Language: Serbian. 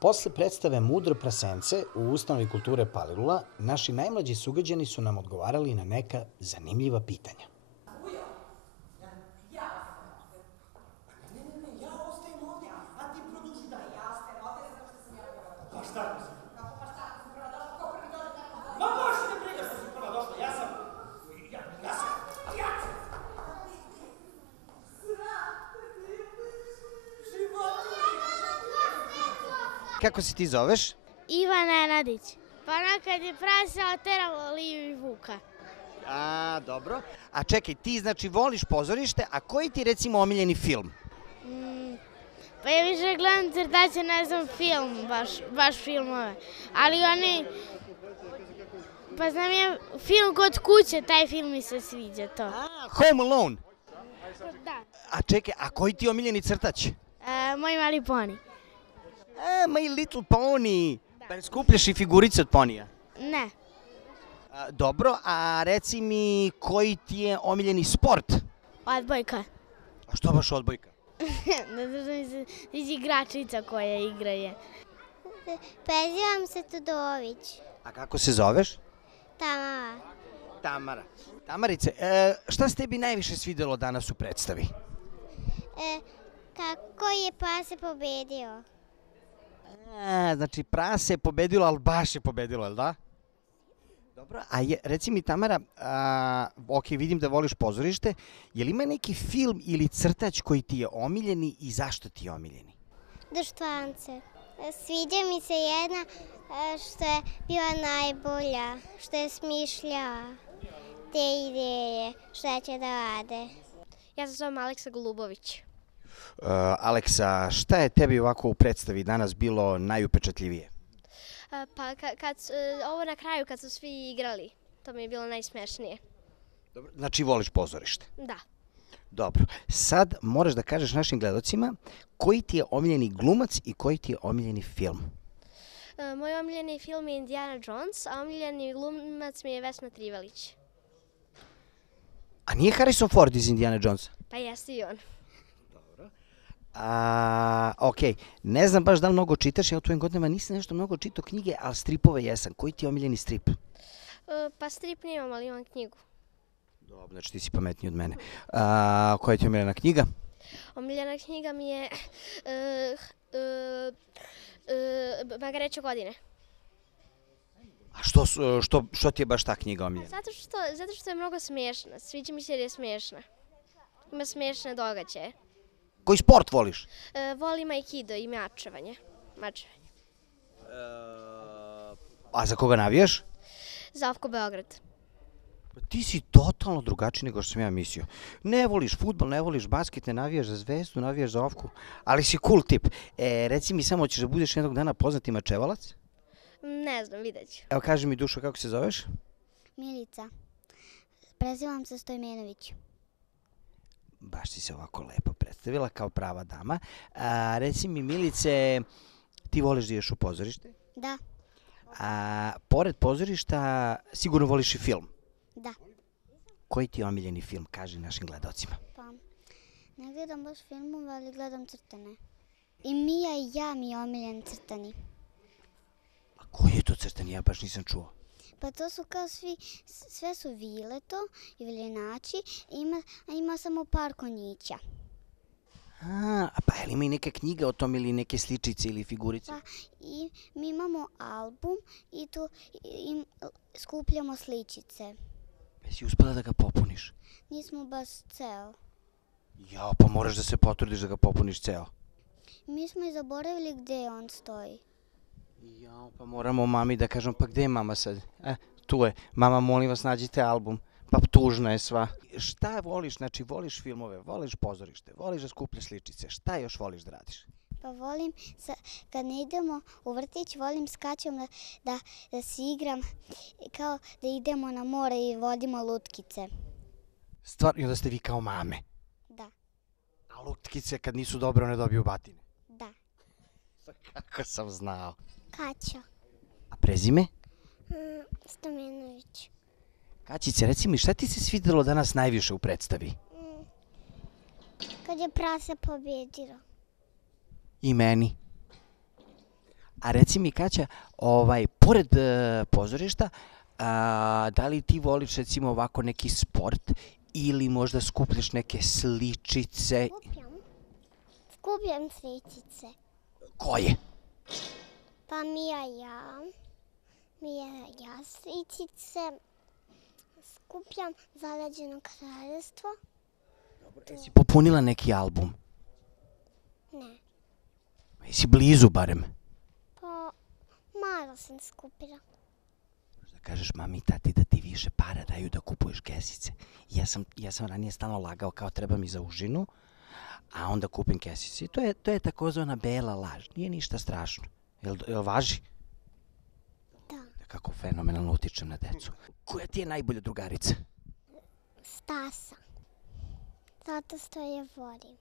Posle predstave Mudro prasence u ustanovi kulture Palilula, naši najmlađi sugrađani su nam odgovarali na neka zanimljiva pitanja. Kako se ti zoveš? Ivan Nenadić. Pa kad je prase oteralo Liju i Vuka. A, dobro. A čekaj, ti znači voliš pozorište, a koji ti recimo omiljeni film? Pa ja više gledam crtaće, ne znam film, baš filmove. Ali oni... Pa znam ja film Kod kuće, taj film mi se sviđa to. A, Home Alone. Da. A čekaj, a koji ti omiljeni crtač? Moj mali poni. My Little Pony. Pa ne skupljaš i figurice od ponija? Ne. Dobro, a reci mi koji ti je omiljeni sport? Odbojka. A što baš odbojka? Ne znam mi se tiđi igračica koja igra je. Prezivam se Tudović. A kako se zoveš? Tamara. Tamara. Tamarice, šta se tebi najviše svidelo danas u predstavi? Kako je prase pobedio? Znači prase je pobedilo, ali baš je pobedilo, jel da? Dobro, a reci mi Tamara, ok, vidim da voliš pozorište, je li ima neki film ili crtač koji ti je omiljeni i zašto ti je omiljeni? Duštvance. Sviđa mi se jedna što je bila najbolja, što je smišljala te ideje, šta će da rade. Ja se zovem Aleksa Golubović. Aleksa, šta je tebi ovako u predstavi danas bilo najupečatljivije? Pa ovo na kraju kad su svi igrali, to mi je bilo najsmešnije. Dobro, znači voliš pozorište? Da. Dobro, sad moraš da kažeš našim gledocima koji ti je omiljeni glumac i koji ti je omiljeni film? Moj omiljeni film je Indiana Jones, a omiljeni glumac mi je Vesna Trivalić. A nije Harrison Ford iz Indiana Jonesa? Pa jeste i on. Ok, ne znam baš da li mnogo čitaš, ja u tvojim godinama nisam nešto mnogo čitao knjige, ali stripove jesam. Koji ti je omiljeni strip? Pa strip nemam, ali imam knjigu. Dobro, znači ti si pametniji od mene. Koja ti je omiljena knjiga? Omiljena knjiga mi je Magareće godine. A što ti je baš ta knjiga omiljena? Zato što je mnogo smiješna. Sviđa mi se jer je smiješna. Ima smiješne događaje. Koji sport voliš? Volim aikido i mačevanje. A za koga navijaš? Za AFK Beograd. Ti si totalno drugačiji nego što sam ja mislio. Ne voliš fudbal, ne voliš basket, ne navijaš za Zvezdu, navijaš za AFK-u, ali si cool tip. Reci mi samo, hoćeš da budeš jednog dana poznati mačevalac? Ne znam, vidjet ću. Evo kaži mi Dušo, kako se zoveš? Milica. Prezivam se Stojmenović. Baš si se ovako lepo predstavila kao prava dama. Reci mi Milice, ti voliš da ideš u pozorište? Da. Pored pozorišta sigurno voliš i film? Da. Koji ti je omiljeni film, kaži našim gledalcima? Pa, ne gledam baš filmove, ali gledam crtane. I Mija i ja mi je omiljen crtani. A koji je to crtani? Ja baš nisam čuo. Pa to su kao sve su vile to i viljenači, ima samo par konjića. Pa je li ima i neke knjige o tom ili neke sličice ili figurice? Pa i mi imamo album i tu skupljamo sličice. Jesi uspela da ga popuniš? Nismo baš ceo. Ja, pa moraš da se potrudiš da ga popuniš ceo. Mi smo i zaboravili gde on stoji. Ja, pa moramo mami da kažem, pa gde je mama sad? Tu je. Mama, molim vas, nađite album. Pa tužna je sva. Šta voliš? Znači, voliš filmove, voliš pozorište, voliš da skupljaš sličice. Šta još voliš da radiš? Pa volim, kad ne idemo u vrtić, volim skačem da se igram, kao da idemo na more i vodimo lutkice. Stvarno, i onda ste vi kao mame? Da. A lutkice kad nisu dobre, one dobiju batine? Da. Kako sam znao. Kaća. A prezime? Stojmenović. Kaćice, reci mi, šta ti se svidelo danas najviše u predstavi? Kad je prase pobedilo. I meni. A reci mi, Kaća, pored pozorišta, da li ti voliš recimo ovako neki sport ili možda skupljaš neke sličice? Skupljam sličice. Koje? Pa Mija sličice. Skupljam Zaleđeno kraljevstvo. Jesi popunila neki album? Ne, Jesi blizu barem? pa malo sam skupila. Da kažeš mami i tati da ti više para daju da kupuješ kesice. Ja sam ranije stalno lagao kao treba mi za užinu, a onda kupim kesice. I to je takozvana bela laž. Nije ništa strašno. Jel važi? Da, Kako fenomenalno utičem na decu. Koja ti je najbolja drugarica? Stasa. Zato što je volim.